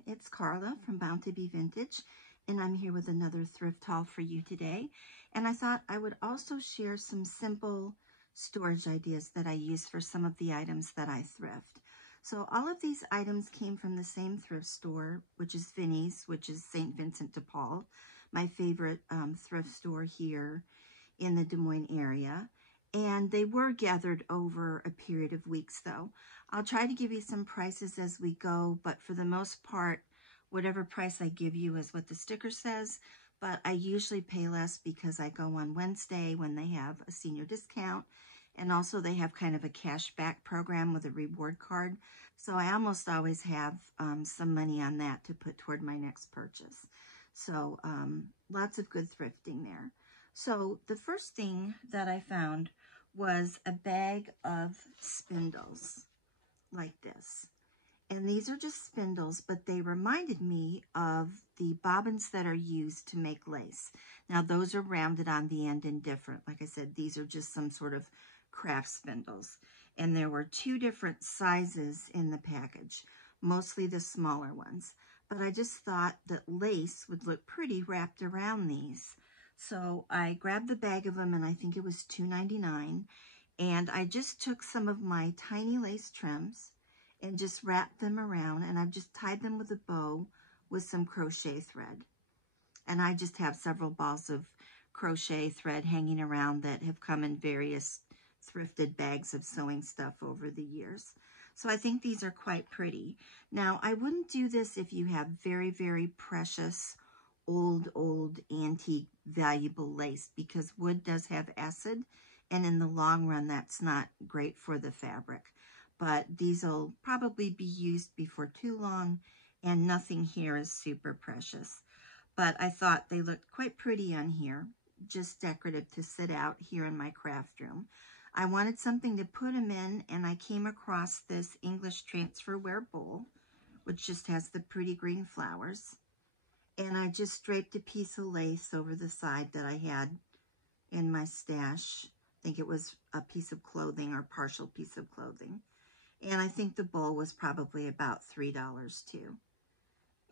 morning, it's Carla from Bound to Be Vintage, and I'm here with another thrift haul for you today. And I thought I would also share some simple storage ideas that I use for some of the items that I thrift. So all of these items came from the same thrift store, which is Vinnie's, which is St. Vincent de Paul, my favorite thrift store here in the Des Moines area. And they were gathered over a period of weeks, though. I'll try to give you some prices as we go, but for the most part, whatever price I give you is what the sticker says. But I usually pay less because I go on Wednesday when they have a senior discount. And also they have kind of a cash back program with a reward card. So I almost always have some money on that to put toward my next purchase. So lots of good thrifting there. So the first thing that I found was a bag of spindles like this. And these are just spindles, but they reminded me of the bobbins that are used to make lace. Now those are rounded on the end and different. Like I said, these are just some sort of craft spindles. And there were two different sizes in the package, mostly the smaller ones. But I just thought that lace would look pretty wrapped around these. So I grabbed the bag of them, and I think it was $2.99. And I just took some of my tiny lace trims and just wrapped them around, and I've just tied them with a bow with some crochet thread. And I just have several balls of crochet thread hanging around that have come in various thrifted bags of sewing stuff over the years. So I think these are quite pretty. Now, I wouldn't do this if you have very, very precious old antique valuable lace, because wood does have acid, and in the long run that's not great for the fabric. But these will probably be used before too long, and nothing here is super precious. But I thought they looked quite pretty on here, just decorative to sit out here in my craft room. I wanted something to put them in, and I came across this English transferware bowl, which just has the pretty green flowers. And I just draped a piece of lace over the side that I had in my stash. I think it was a piece of clothing or partial piece of clothing. And I think the bowl was probably about $3 too.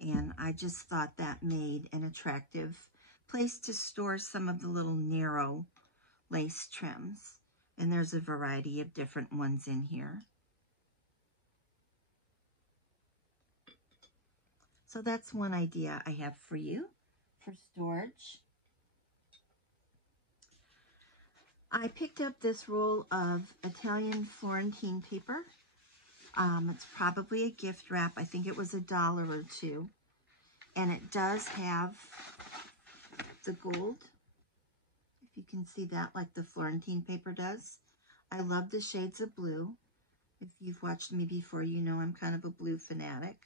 And I just thought that made an attractive place to store some of the little narrow lace trims. And there's a variety of different ones in here. So that's one idea I have for you for storage. I picked up this roll of Italian Florentine paper. It's probably a gift wrap. I think it was $1 or $2. And it does have the gold, if you can see that, like the Florentine paper does. I love the shades of blue. If you've watched me before, you know I'm kind of a blue fanatic.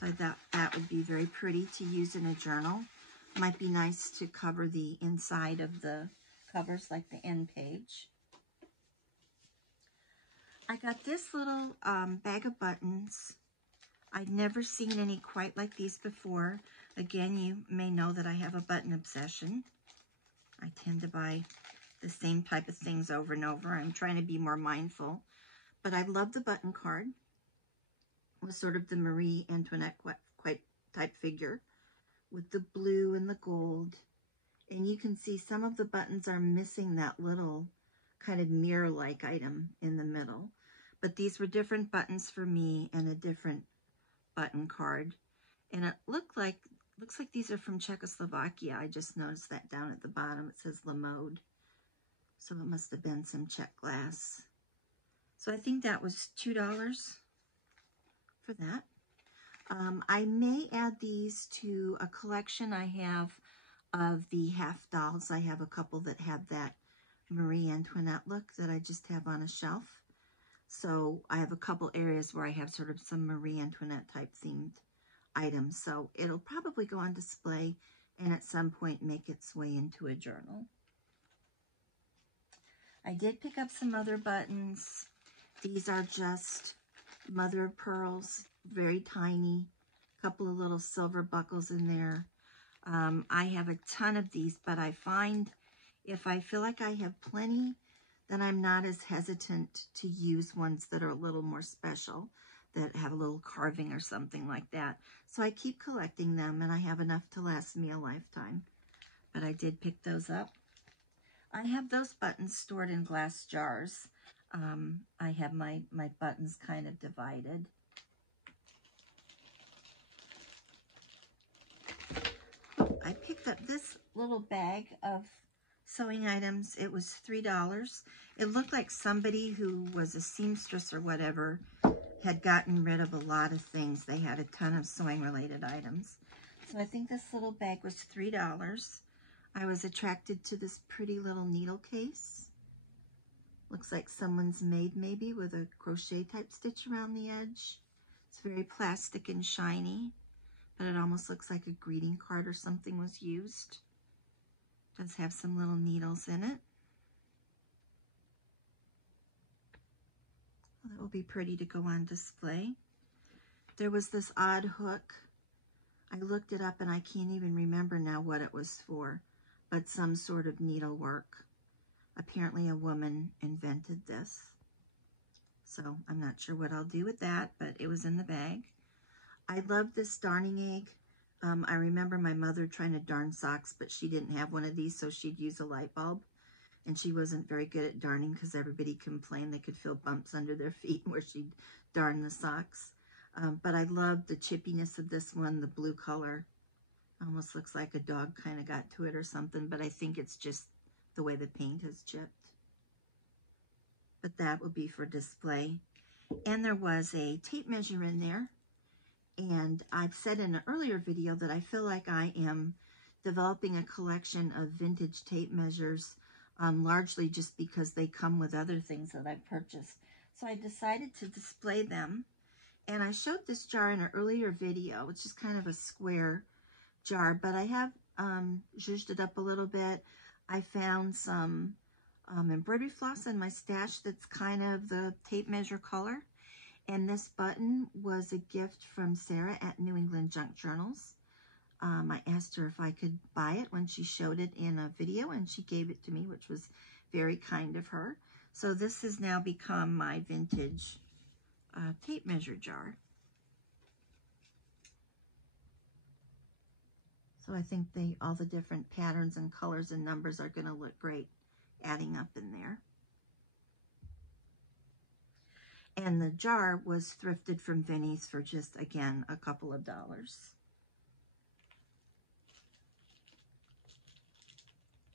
So I thought that would be very pretty to use in a journal. Might be nice to cover the inside of the covers, like the end page. I got this little bag of buttons. I'd never seen any quite like these before. Again, you may know that I have a button obsession. I tend to buy the same type of things over and over. I'm trying to be more mindful. But I love the button card. It was sort of the Marie Antoinette quite type figure with the blue and the gold. And you can see some of the buttons are missing that little kind of mirror-like item in the middle. But these were different buttons for me and a different button card. And it looks like these are from Czechoslovakia. I just noticed that down at the bottom. It says La Mode. So it must have been some Czech glass. So I think that was $2 for that. I may add these to a collection I have of the half dolls. I have a couple that have that Marie Antoinette look that I just have on a shelf. So I have a couple areas where I have sort of some Marie Antoinette type themed items. So it'll probably go on display and at some point make its way into a journal. I did pick up some other buttons. These are just mother of pearls, very tiny. A couple of little silver buckles in there. I have a ton of these, but I find if I feel like I have plenty, then I'm not as hesitant to use ones that are a little more special. that have a little carving or something like that. So I keep collecting them, and I have enough to last me a lifetime. But I did pick those up. I have those buttons stored in glass jars. I have my buttons kind of divided. I picked up this little bag of sewing items. It was $3. It looked like somebody who was a seamstress or whatever had gotten rid of a lot of things. They had a ton of sewing related items. So I think this little bag was $3. I was attracted to this pretty little needle case. Looks like someone's made maybe with a crochet type stitch around the edge. It's very plastic and shiny, but it almost looks like a greeting card or something was used. Does have some little needles in it. Well, that will be pretty to go on display. There was this odd hook. I looked it up and I can't even remember now what it was for, but some sort of needlework. Apparently a woman invented this. So I'm not sure what I'll do with that, but it was in the bag. I love this darning egg. I remember my mother trying to darn socks, but she didn't have one of these, so she'd use a light bulb. And she wasn't very good at darning because everybody complained they could feel bumps under their feet where she'd darn the socks. But I love the chippiness of this one, the blue color. Almost looks like a dog kind of got to it or something, but I think it's just the way the paint is chipped. But that would be for display. And there was a tape measure in there. And I've said in an earlier video that I feel like I am developing a collection of vintage tape measures, largely just because they come with other things that I've purchased. So I decided to display them. And I showed this jar in an earlier video, which is kind of a square jar, but I have zhuzhed it up a little bit. I found some embroidery floss in my stash that's kind of the tape measure color. And this button was a gift from Sarah at New England Junk Journals. I asked her if I could buy it when she showed it in a video, and she gave it to me, which was very kind of her. So this has now become my vintage tape measure jar. So I think all the different patterns and colors and numbers are going to look great adding up in there. And the jar was thrifted from Vinnie's for just, again, a couple of dollars.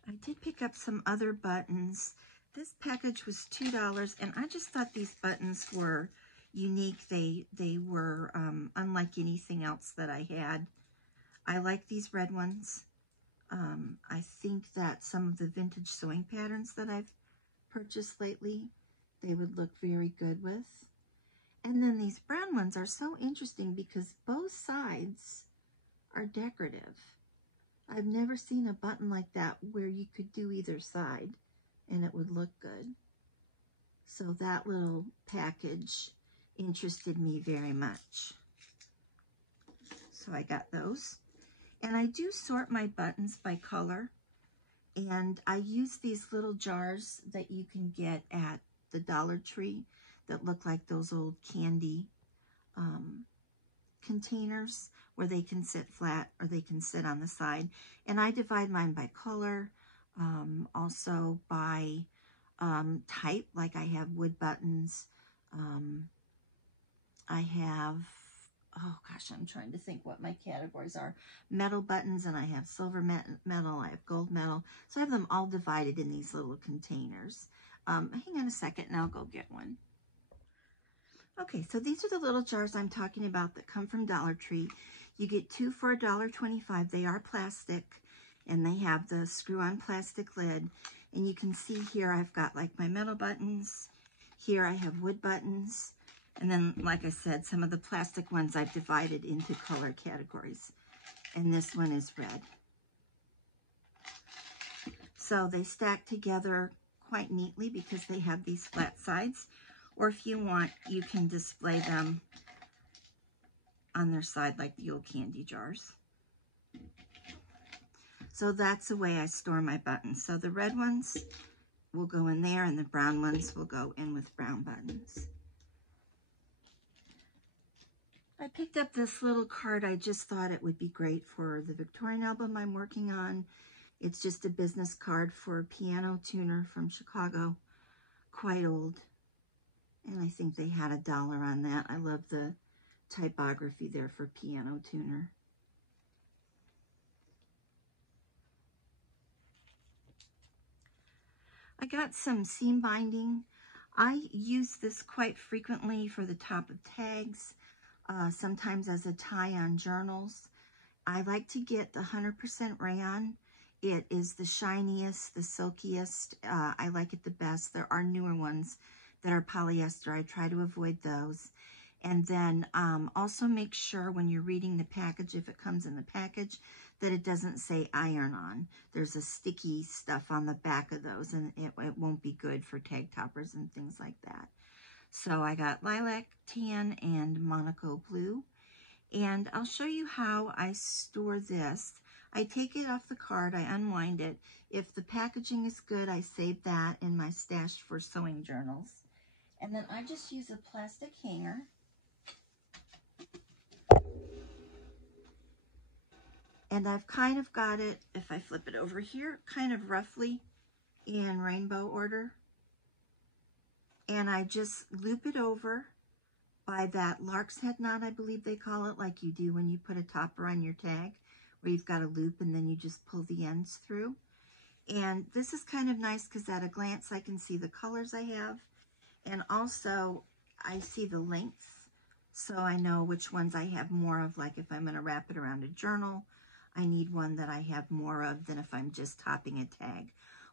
I did pick up some other buttons. This package was $2, and I just thought these buttons were unique. They were unlike anything else that I had. I like these red ones. I think that some of the vintage sewing patterns that I've purchased lately, they would look very good with. And then these brown ones are so interesting because both sides are decorative. I've never seen a button like that where you could do either side and it would look good. So that little package interested me very much. So I got those. And I do sort my buttons by color. And I use these little jars that you can get at the Dollar Tree that look like those old candy containers where they can sit flat or they can sit on the side. And I divide mine by color, also by type, like I have wood buttons. I have, oh gosh, I'm trying to think what my categories are. Metal buttons, and I have silver metal, I have gold metal. So I have them all divided in these little containers. Hang on a second and I'll go get one. Okay, so these are the little jars I'm talking about that come from Dollar Tree. You get two for $1.25. They are plastic, and they have the screw-on plastic lid. And you can see here I've got like my metal buttons. Here I have wood buttons. And then, like I said, some of the plastic ones I've divided into color categories. And this one is red. So they stack together quite neatly because they have these flat sides. Or if you want, you can display them on their side like the old candy jars. So that's the way I store my buttons. So the red ones will go in there and the brown ones will go in with brown buttons. I picked up this little card. I just thought it would be great for the Victorian album I'm working on. It's just a business card for a piano tuner from Chicago. Quite old. And I think they had $1 on that. I love the typography there for piano tuner. I got some seam binding. I use this quite frequently for the top of tags, sometimes as a tie on journals. I like to get the 100% rayon. It is the shiniest, the silkiest. I like it the best. There are newer ones that are polyester. I try to avoid those. And then also make sure when you're reading the package, if it comes in the package, that it doesn't say iron on. There's a sticky stuff on the back of those, and it won't be good for tag toppers and things like that. So I got lilac, tan, and Monaco blue. And I'll show you how I store this. I take it off the card, I unwind it. If the packaging is good, I save that in my stash for sewing journals. And then I just use a plastic hanger. And I've kind of got it, if I flip it over here, kind of roughly in rainbow order. And I just loop it over by that lark's head knot, I believe they call it, like you do when you put a topper on your tag, where you've got a loop and then you just pull the ends through. And this is kind of nice because at a glance I can see the colors I have, and also I see the lengths, so I know which ones I have more of. Like if I'm going to wrap it around a journal, I need one that I have more of than if I'm just topping a tag.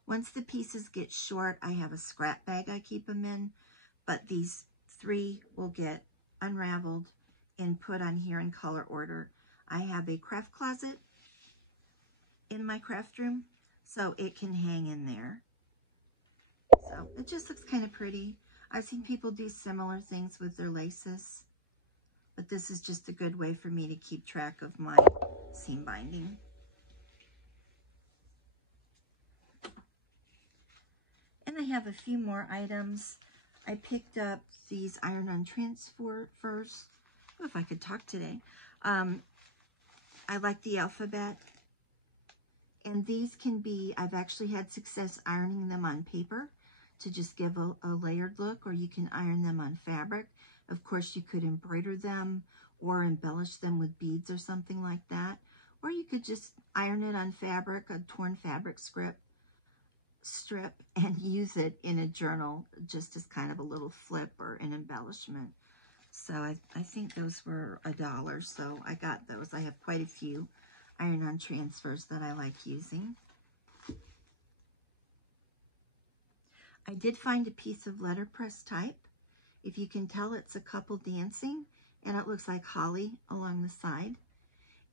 Once the pieces get short, I have a scrap bag I keep them in, but these 3 will get unraveled and put on here in color order. I have a craft closet in my craft room, so it can hang in there. So it just looks kind of pretty. I've seen people do similar things with their laces, but this is just a good way for me to keep track of my seam binding. And I have a few more items. I picked up these iron-on transfers. Oh, if I could talk today. I like the alphabet. And these can be, I've actually had success ironing them on paper to just give a layered look, or you can iron them on fabric. Of course, you could embroider them or embellish them with beads or something like that. Or you could just iron it on fabric, a torn fabric strip, and use it in a journal just as kind of a little flip or an embellishment. So I think those were $1, so I got those. I have quite a few iron-on transfers that I like using. I did find a piece of letterpress type. If you can tell, it's a couple dancing, and it looks like holly along the side.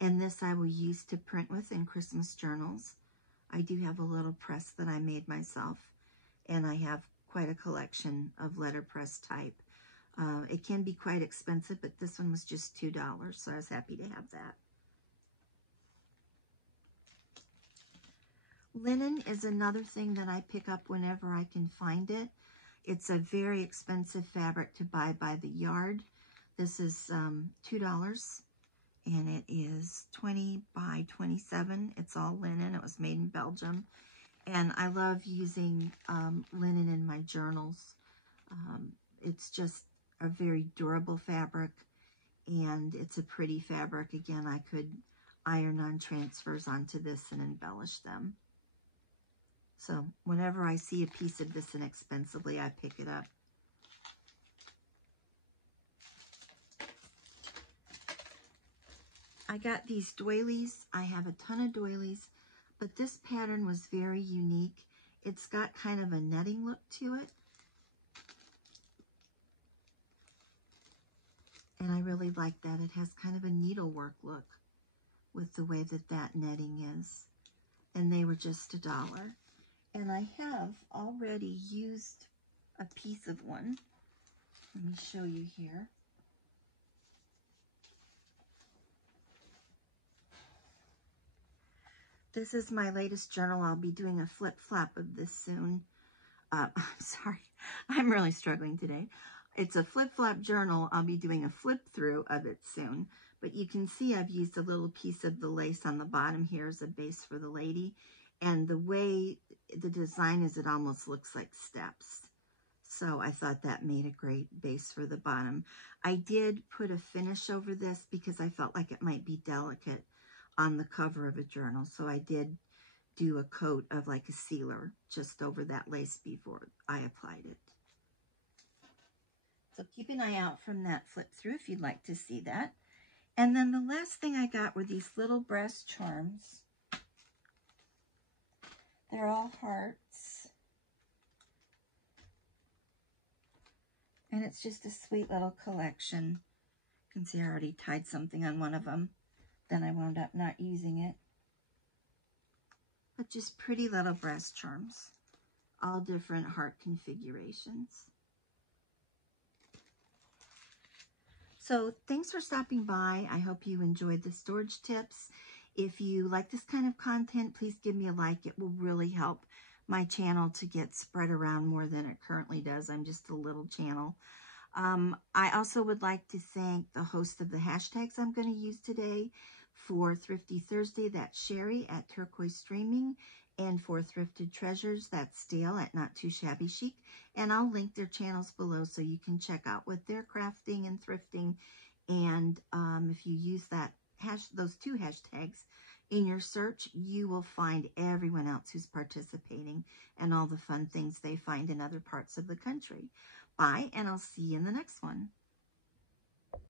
And this I will use to print with in Christmas journals. I do have a little press that I made myself, and I have quite a collection of letterpress type. It can be quite expensive, but this one was just $2, so I was happy to have that. Linen is another thing that I pick up whenever I can find it. It's a very expensive fabric to buy by the yard. This is $2, and it is 20 by 27. It's all linen. It was made in Belgium, and I love using linen in my journals. It's just a very durable fabric, and it's a pretty fabric. Again, I could iron-on transfers onto this and embellish them. So whenever I see a piece of this inexpensively, I pick it up. I got these doilies. I have a ton of doilies, but this pattern was very unique. It's got kind of a netting look to it. And I really like that. It has kind of a needlework look with the way that that netting is. And they were just $1. And I have already used a piece of one. Let me show you here. This is my latest journal. I'll be doing a flip-flop of this soon. I'm sorry. I'm really struggling today. It's a flip-flop journal. I'll be doing a flip-through of it soon. But you can see I've used a little piece of the lace on the bottom here as a base for the lady. And the way the design is, it almost looks like steps. So I thought that made a great base for the bottom. I did put a finish over this because I felt like it might be delicate on the cover of a journal. So I did do a coat of like a sealer just over that lace before I applied it. So keep an eye out from that flip through if you'd like to see that. And then the last thing I got were these little brass charms. They're all hearts. And it's just a sweet little collection. You can see I already tied something on one of them. Then I wound up not using it. But just pretty little brass charms. All different heart configurations. So thanks for stopping by. I hope you enjoyed the storage tips. If you like this kind of content, please give me a like. It will really help my channel to get spread around more than it currently does. I'm just a little channel. I also would like to thank the host of the hashtags I'm going to use today. For Thrifty Thursday, that's Sheree at Turquoise Streaming. And for Thrifted Treasures, that's Dale at Not Too Shabby Chic. And I'll link their channels below so you can check out what they're crafting and thrifting. And if you use those two hashtags in your search, you will find everyone else who's participating and all the fun things they find in other parts of the country. Bye, and I'll see you in the next one.